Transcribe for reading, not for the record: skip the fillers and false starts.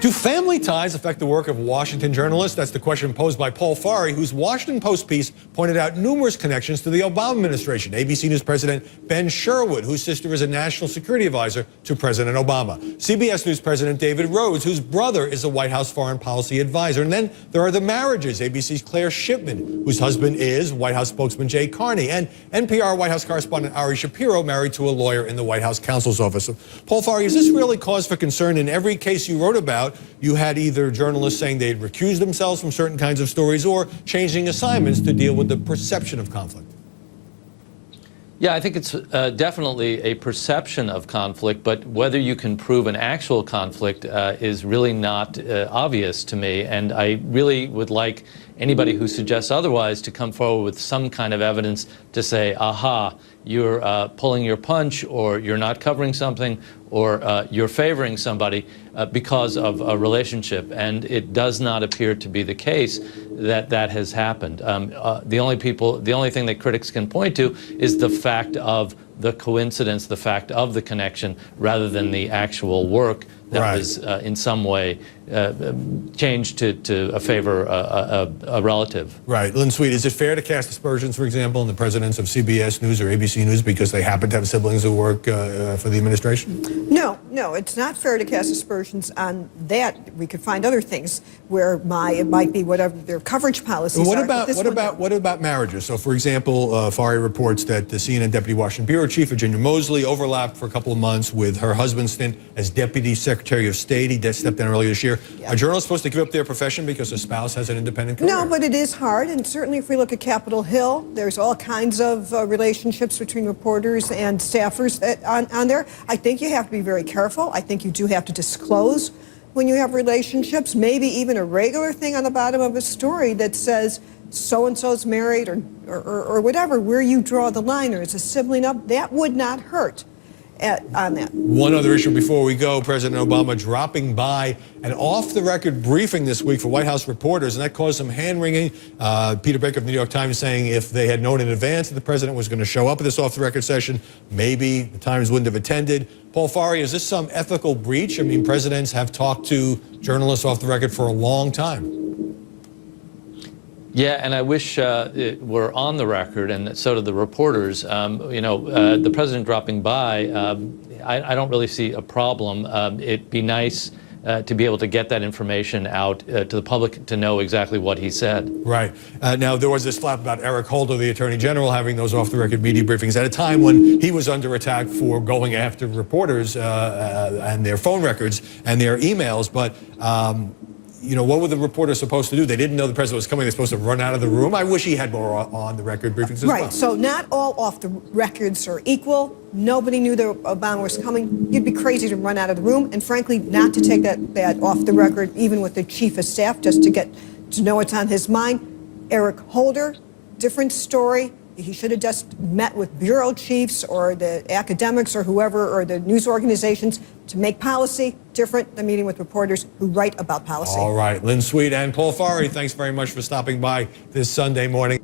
Do family ties affect the work of Washington journalists? That's the question posed by Paul Farhi, whose Washington Post piece pointed out numerous connections to the Obama administration. ABC News President Ben Sherwood, whose sister is a national security advisor to President Obama. CBS News President David Rhodes, whose brother is a White House foreign policy advisor. And then there are the marriages. ABC's Claire Shipman, whose husband is White House spokesman Jay Carney, and NPR White House correspondent Ari Shapiro, married to a lawyer in the White House counsel's office. So, Paul Farhi, is this really cause for concern? In every case you wrote about, you had either journalists saying they'd recused themselves from certain kinds of stories or changing assignments to deal with the perception of conflict. Yeah, I think it's definitely a perception of conflict, but whether you can prove an actual conflict is really not obvious to me. And I really would like anybody who suggests otherwise to come forward with some kind of evidence to say, aha, you're pulling your punch, or you're not covering something, or you're favoring somebody because of a relationship. And it does not appear to be the case that that has happened. The only thing that critics can point to is the fact of the coincidence, the fact of the connection, rather than the actual work that was in some way changed to favor a relative. Right. Lynn Sweet, is it fair to cast aspersions, for example, on the presidents of CBS News or ABC News because they happen to have siblings who work for the administration? No, it's not fair to cast aspersions on that. We could find other things where it might be whatever their coverage policies what are. What about marriages? So, for example, Farhi reports that the CNN Deputy Washington Bureau Chief Virginia Mosley overlapped for a couple of months with her husband's stint as Deputy Secretary of State. He stepped down earlier this year. Yeah. Are journalists supposed to give up their profession because a spouse has an independent career? No, but it is hard, and certainly if we look at Capitol Hill, there's all kinds of relationships between reporters and staffers on there. I think you have to be very careful. I think you do have to disclose when you have relationships, maybe even a regular thing on the bottom of a story that says so-and-so's married or whatever, where you draw the line, or it's a sibling up, that would not hurt. On that. One other issue before we go, President Obama dropping by an off-the-record briefing this week for White House reporters, and that caused some hand-wringing. Peter Baker of the New York Times saying if they had known in advance that the president was going to show up at this off-the-record session, maybe the Times wouldn't have attended. Paul Farhi, is this some ethical breach? I mean, presidents have talked to journalists off the record for a long time. Yeah, and I wish it were on the record, and so do the reporters. The president dropping by, I don't really see a problem. It'd be nice to be able to get that information out to the public to know exactly what he said. Right. Now, there was this flap about Eric Holder, the Attorney General, having those off-the-record media briefings at a time when he was under attack for going after reporters and their phone records and their emails. But what were the reporters supposed to do? They didn't know the president was coming. They're supposed to run out of the room. I wish he had more on-the-record briefings as well. Right, so not all off-the-records are equal. Nobody knew that Obama was coming. You'd be crazy to run out of the room, and frankly, not to take that off-the-record, even with the chief of staff, just to get to know what's on his mind. Eric Holder, different story. He should have just met with bureau chiefs or the academics or whoever, or the news organizations, to make policy. Different than meeting with reporters who write about policy. All right. Lynn Sweet and Paul Farhi, thanks very much for stopping by this Sunday morning.